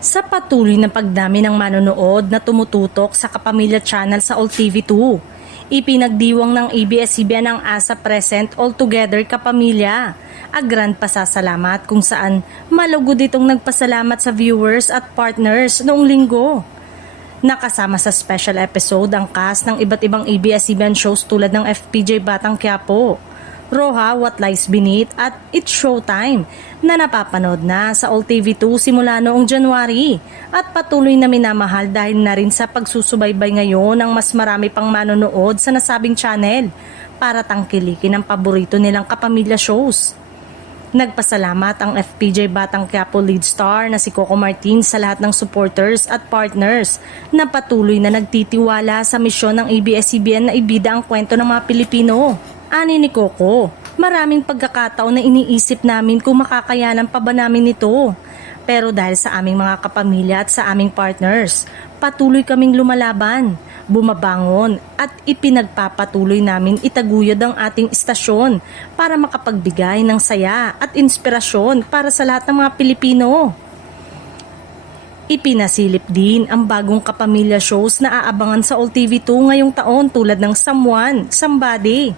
Sa patuloy na pagdami ng manonood na tumututok sa Kapamilya Channel sa All TV2, ipinagdiwang ng ABS-CBN ang ASA Present All Together Kapamilya. Grand pasasalamat kung saan malugod itong nagpasalamat sa viewers at partners noong linggo. Nakasama sa special episode ang cast ng iba't ibang ABS-CBN shows tulad ng FPJ Batang Quiapo, Roja, What Lies Beneath at It's Showtime na napapanood na sa All TV2 simula noong January at patuloy na minamahal dahil na rin sa pagsusubaybay ngayon ng mas marami pang manonood sa nasabing channel para tangkilikin ang paborito nilang kapamilya shows. Nagpasalamat ang FPJ Batang Quiapo lead star na si Coco Martin sa lahat ng supporters at partners na patuloy na nagtitiwala sa misyon ng ABS-CBN na ibida ang kwento ng mga Pilipino. Ani ni Coco, maraming pagkakataon na iniisip namin kung makakayanan pa ba namin ito. Pero dahil sa aming mga kapamilya at sa aming partners, patuloy kaming lumalaban, bumabangon at ipinagpapatuloy namin itaguyod ang ating istasyon para makapagbigay ng saya at inspirasyon para sa lahat ng mga Pilipino. Ipinasilip din ang bagong kapamilya shows na aabangan sa All TV2 ngayong taon tulad ng Someone, Somebody,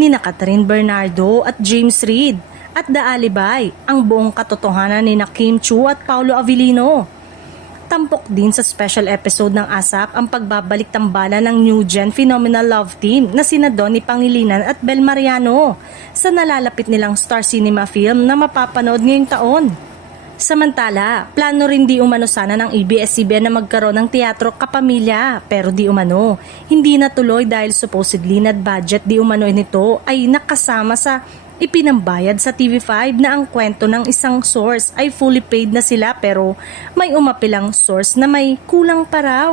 nina Catherine Bernardo at James Reid at The Alibay, ang buong katotohanan ni Kim Chu at Paulo Avellino. Tampok din sa special episode ng ASAP ang pagbabalik tambala ng New Gen Phenomenal Love Team na sina Donnie Pangilinan at Bel Mariano sa nalalapit nilang Star Cinema film na mapapanood ngayong taon. Samantala, plano rin di umano sana ng ABS-CBN na magkaroon ng teatro kapamilya pero di umano. Hindi natuloy dahil supposedly net budget di umano nito ay nakasama sa ipinambayad sa TV5 na ang kwento ng isang source ay fully paid na sila pero may umapilang source na may kulang pa raw.